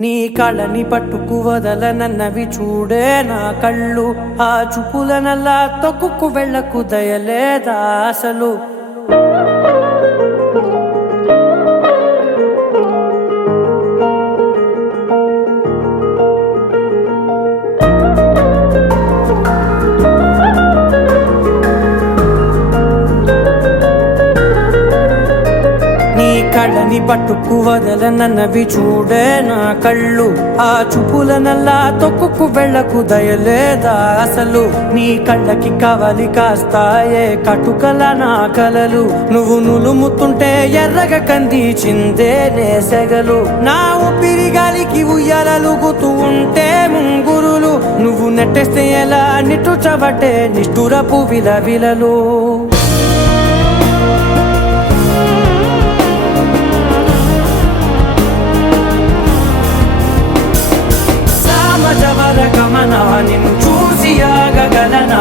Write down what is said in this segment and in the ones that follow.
నీ కళ్ళని పట్టుకు వదలనన్నవి చూడే నా కళ్ళు, ఆ చూపులనల్లా తొక్కుకు వెళ్ళకు దయలేదా అసలు. కళ్ళని పట్టుకు వదలనన్నవి చూడే నా కళ్ళు, ఆ చూపులనల్లా తొక్కుకు వెళ్ళకు దయలేదా అసలు. నీ కళ్ళకి కవలి కాస్తాయే కటుకల నా కలలు, నువ్వు నులుముతుంటే ఎర్రగా కందిచిందే నేసెగలు. నా ఊపిరి గాలికి ఉయ్యాలలుగుతూ ఉంటే ముంగురులు, నువ్వు నెట్టేస్తే ఎలా నిట్టుచబట్టే నిష్ఠురపు విలవిలలు. గమనా నిన్ను చూసి ఆగగలనా,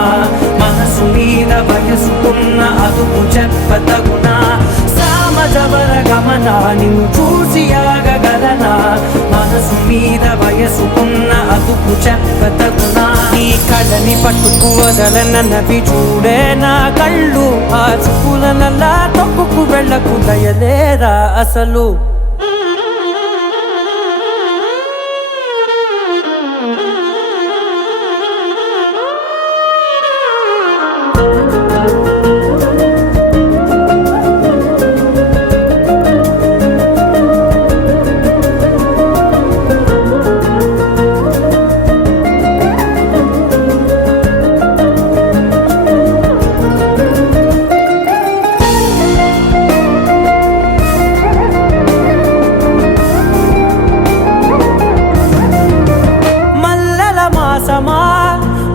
మనసు మీద వయసుకున్న అదుపు చెప్పతగునా. సామజవర గమనా నిన్ను చూసి ఆగగలనా, మనసు మీద వయసుకున్న అదుపు చెప్పతగునా. నీ కళ్ళని పట్టుకు వదలనన్నవి చూడే నా కళ్ళు, ఆ చూపులనల్లా తొక్కుకు వెళ్ళకు దయలేరా అసలు.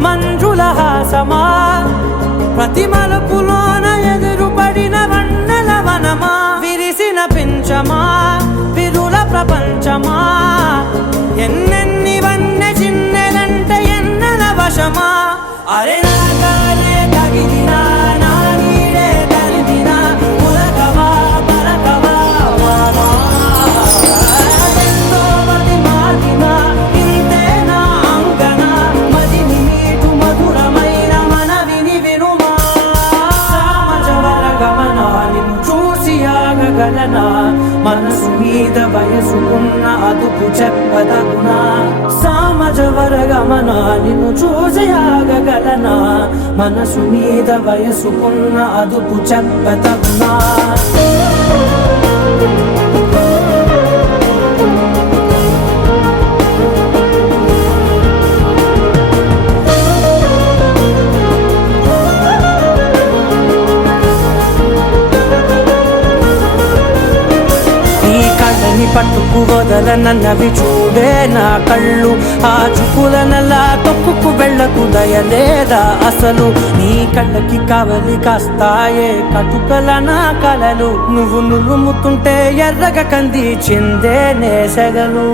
మంజుల హాసమా, ప్రతి మలుపులోన ఎదురుపడిన వన్నెల వనమా, విరిసిన పించమా విరుల ప్రపంచమా, ఎన్నెన్ని వన్నె చిన్నెలంటే ఎన్నెల వశమా. అరే నాగాలే తగిలినా నా నీడే తరిమినా, ఉలకవా పలకవా వామా, ఎంతో మతి మారినా ఇంతే నా అంగన, మదిని మీటు మధురమైన మనవిని వినుమా. సామజవర గమనా నిన్ను చూసి ఆగగలనా, మనసు మీద వయసుకున్న అదుపు చెప్పదగునా. సామజవర గమనా నిన్ను చూసి ఆగగలనా, మనసు మీద వయసుకున్న అదుపు చెప్పదగునా. పట్టుకు వదలనన్నవి చూడే నా కళ్ళు, ఆ చూపులనల్లా తొక్కుకు వెళ్ళకు దయలేదా అసలు. నీ కళ్ళకి కవలి కాస్తాయే కటుకల నా కలలు, నువ్వు నులుముతుంటే ఎర్రగా కందిచిందే నేసెగలు.